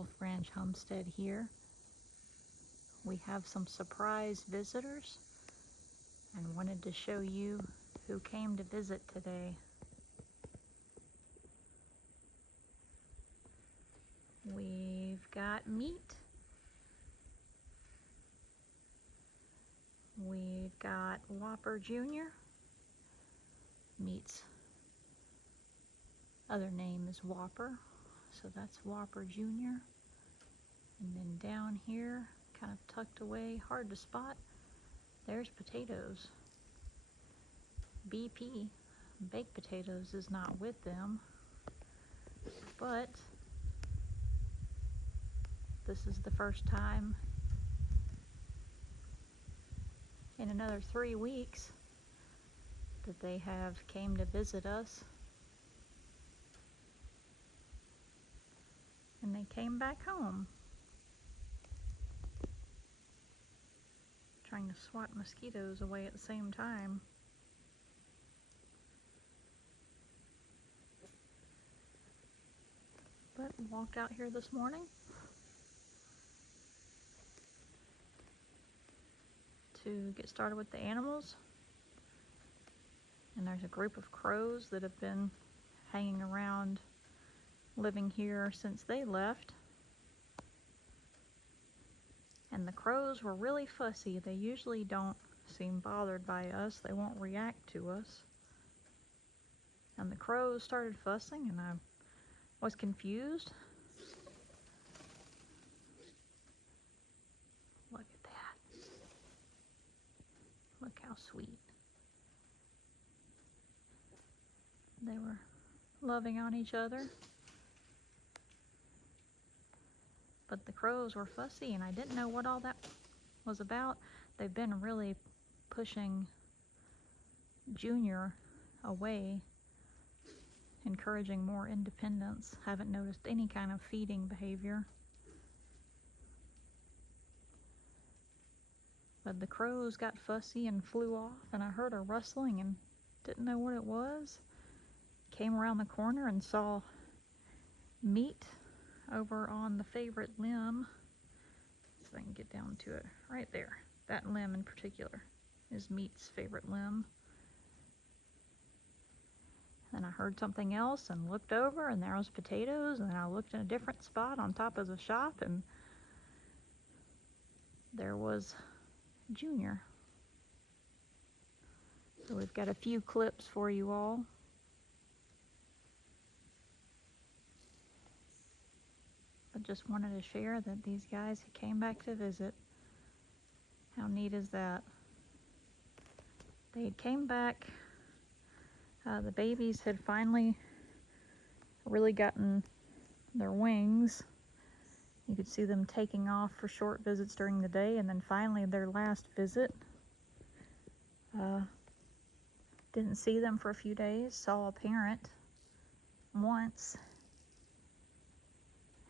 Wolf Ranch homestead here. We have some surprise visitors and wanted to show you who came to visit today. We've got Meat. We've got Whopper Jr. Meat's other name is Whopper, so that's Whopper Jr. And then down here, kind of tucked away, hard to spot, there's Potatoes. BP, Baked Potatoes, is not with them, but this is the first time in another 3 weeks that they have came to visit us. And they came back home. Trying to swat mosquitoes away at the same time. But walked out here this morning to get started with the animals. And there's a group of crows that have been hanging around, living here since they left. And the crows were really fussy. They usually don't seem bothered by us. They won't react to us. And the crows started fussing, and I was confused. Look at that. Look how sweet. They were loving on each other. But the crows were fussy, and I didn't know what all that was about. They've been really pushing Junior away, encouraging more independence. Haven't noticed any kind of feeding behavior. But the crows got fussy and flew off, and I heard a rustling and didn't know what it was. Came around the corner and saw Meat over on the favorite limb. So I can get down to it right there. That limb in particular is Meat's favorite limb. And I heard something else and looked over, and there was Potatoes, and then I looked in a different spot on top of the shop, and there was Junior. So we've got a few clips for you all. But just wanted to share that these guys came back to visit. How neat is that? They came back. The babies had finally really gotten their wings. You could see them taking off for short visits during the day, and then finally their last visit. Didn't see them for a few days. Saw a parent once.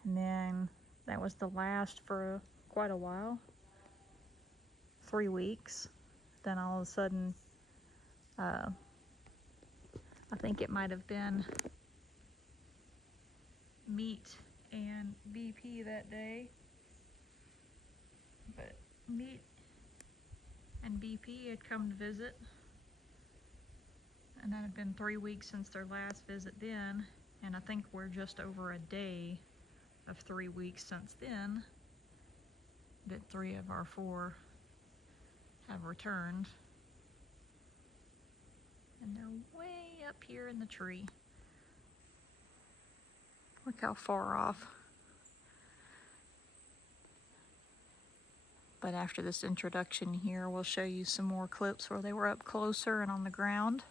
And then that was the last for quite a while. 3 weeks. Then all of a sudden, I think it might have been Meat and BP that day. But Meat and BP had come to visit. And that had been 3 weeks since their last visit then. And I think we're just over a day of 3 weeks since then that 3 of our 4 have returned. And they're way up here in the tree. Look how far off. But after this introduction here, we'll show you some more clips where they were up closer and on the ground,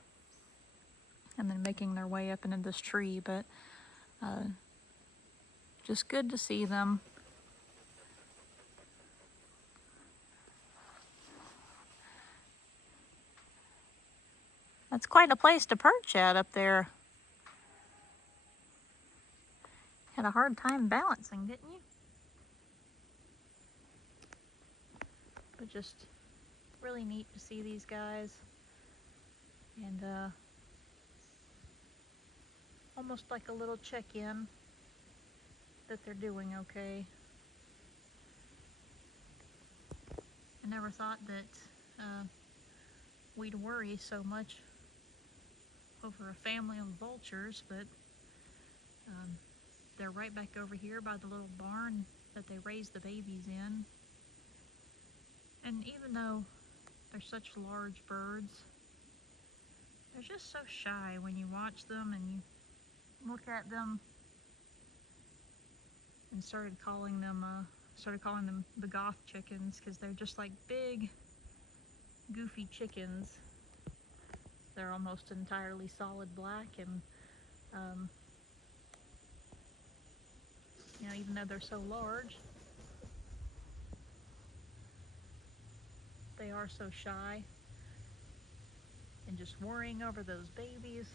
and then making their way up into this tree. But just good to see them. That's quite a place to perch at up there. Had a hard time balancing, didn't you? But just really neat to see these guys. And almost like a little check-in. that they're doing okay. I never thought that we'd worry so much over a family of vultures, but they're right back over here by the little barn that they raise the babies in. And even though they're such large birds, they're just so shy when you watch them and you look at them. And started calling them the goth chickens, because they're just like big, goofy chickens. They're almost entirely solid black, and even though they're so large, they are so shy and just worrying over those babies.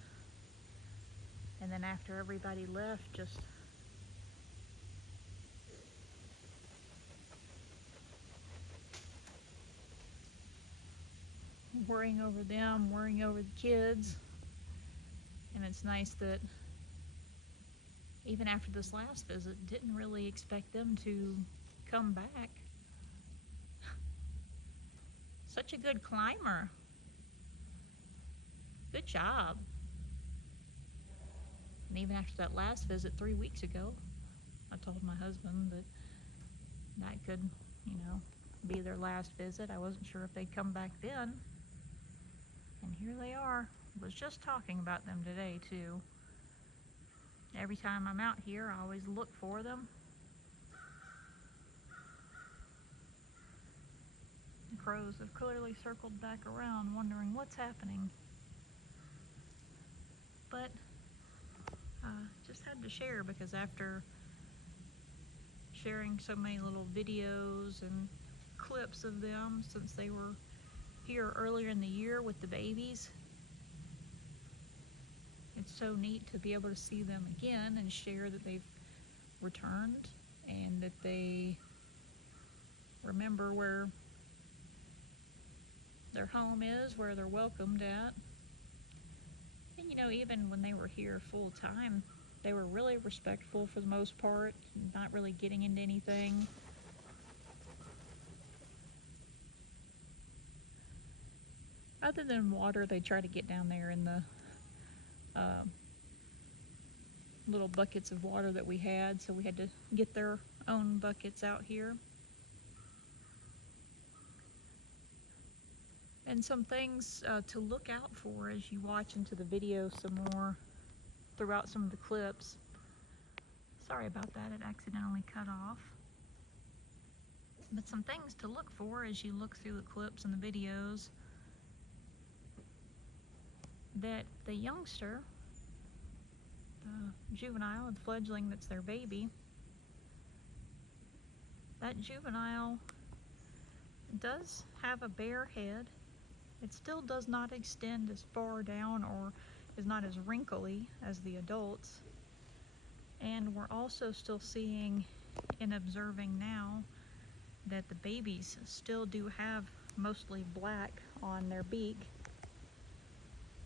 And then after everybody left, just worrying over them, worrying over the kids. And it's nice that even after this last visit, didn't really expect them to come back. Such a good climber. Good job. And even after that last visit 3 weeks ago, I told my husband that could, be their last visit. I wasn't sure if they'd come back then. And here they are. I was just talking about them today too. Every time I'm out here, I always look for them. The crows have clearly circled back around, wondering what's happening. But just had to share, because after sharing so many little videos and clips of them since they were here earlier in the year with the babies, it's so neat to be able to see them again and share that they've returned and that they remember where their home is, where they're welcomed at. And even when they were here full time, they were really respectful for the most part, not really getting into anything. Other than water, they try to get down there in the little buckets of water that we had, so we had to get their own buckets out here. And some things to look out for as you watch into the video some more throughout some of the clips. Sorry about that, it accidentally cut off. But some things to look for as you look through the clips and the videos: that the youngster, the juvenile, the fledgling that's their baby, that juvenile does have a bare head. It still does not extend as far down or is not as wrinkly as the adults. And we're also still seeing and observing now that the babies still do have mostly black on their beak.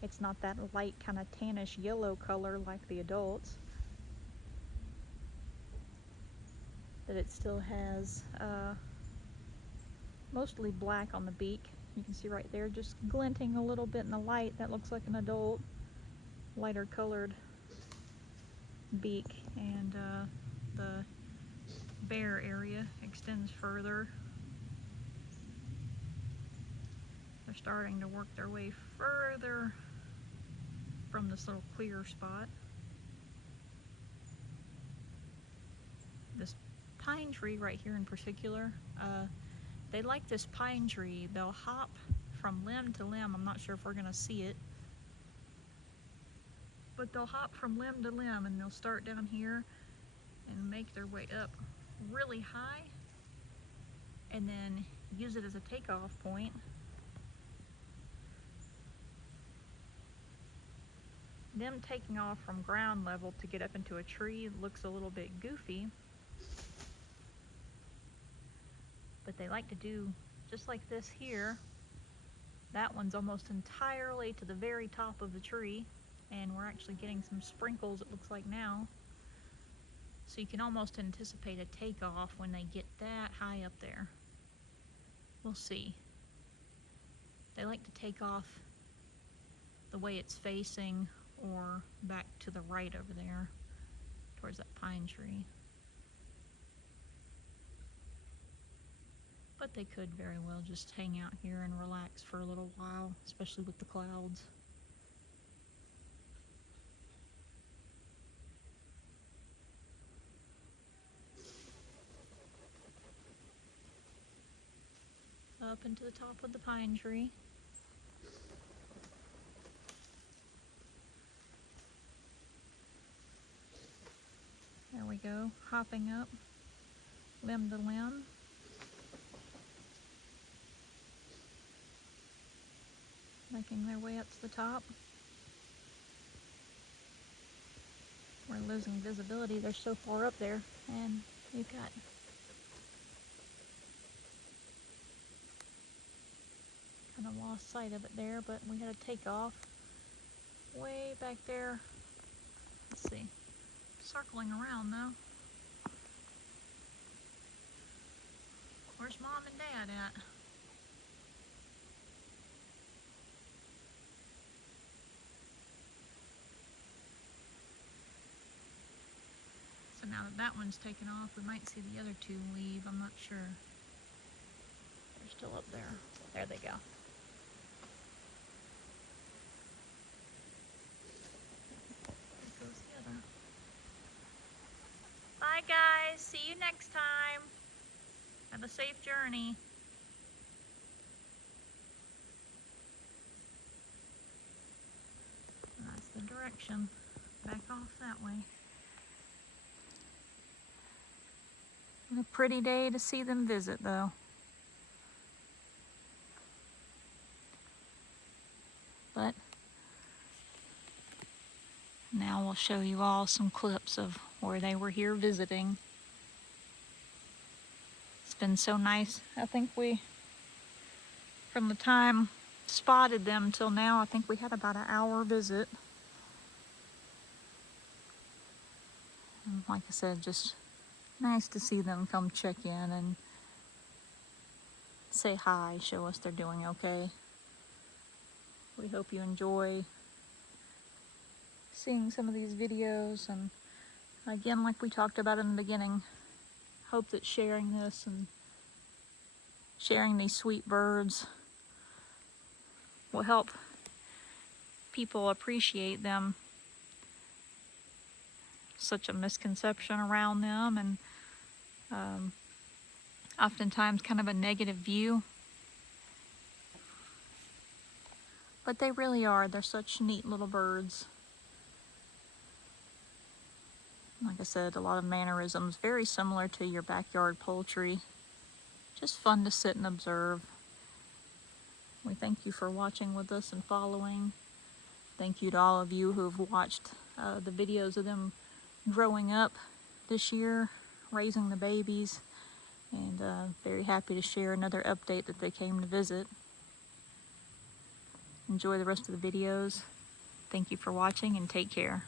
It's not that light kind of tannish yellow color like the adults. That it still has mostly black on the beak. You can see right there, just glinting a little bit in the light. That looks like an adult, lighter colored beak. And the bare area extends further. They're starting to work their way further from this little clear spot. This pine tree right here in particular, they like this pine tree. They'll hop from limb to limb. I'm not sure if we're gonna see it, but they'll hop from limb to limb, and they'll start down here and make their way up really high and then use it as a takeoff point. Them taking off from ground level to get up into a tree looks a little bit goofy, but they like to do just like this here. That one's almost entirely to the very top of the tree, and we're actually getting some sprinkles, it looks like now. So you can almost anticipate a takeoff when they get that high up there. We'll see. They like to take off the way it's facing or back to the right over there towards that pine tree. But they could very well just hang out here and relax for a little while, especially with the clouds. Up into the top of the pine tree. There we go, hopping up limb to limb. Making their way up to the top. We're losing visibility, they're so far up there, and we've got kind of lost sight of it there, but we had to take off way back there. Let's see, circling around though. Where's Mom and Dad at? So now that that one's taken off, we might see the other two leave. I'm not sure. They're still up there. There they go. There goes the other. Bye guys, see you next time. Have a safe journey. And that's the direction. Back off that way. And a pretty day to see them visit though. But now we'll show you all some clips of where they were here visiting. It's been so nice. I think from the time spotted them till now, I think we had about an hour visit. And like I said, just nice to see them come check in and say hi, show us they're doing okay. We hope you enjoy seeing some of these videos, and again, like we talked about in the beginning, hope that sharing this and sharing these sweet birds will help people appreciate them. Such a misconception around them, and oftentimes kind of a negative view. But they really are. They're such neat little birds. Like I said, a lot of mannerisms, very similar to your backyard poultry. Just fun to sit and observe. We thank you for watching with us and following. Thank you to all of you who have watched the videos of them growing up this year, raising the babies, and very happy to share another update that they came to visit. Enjoy the rest of the videos. Thank you for watching and take care.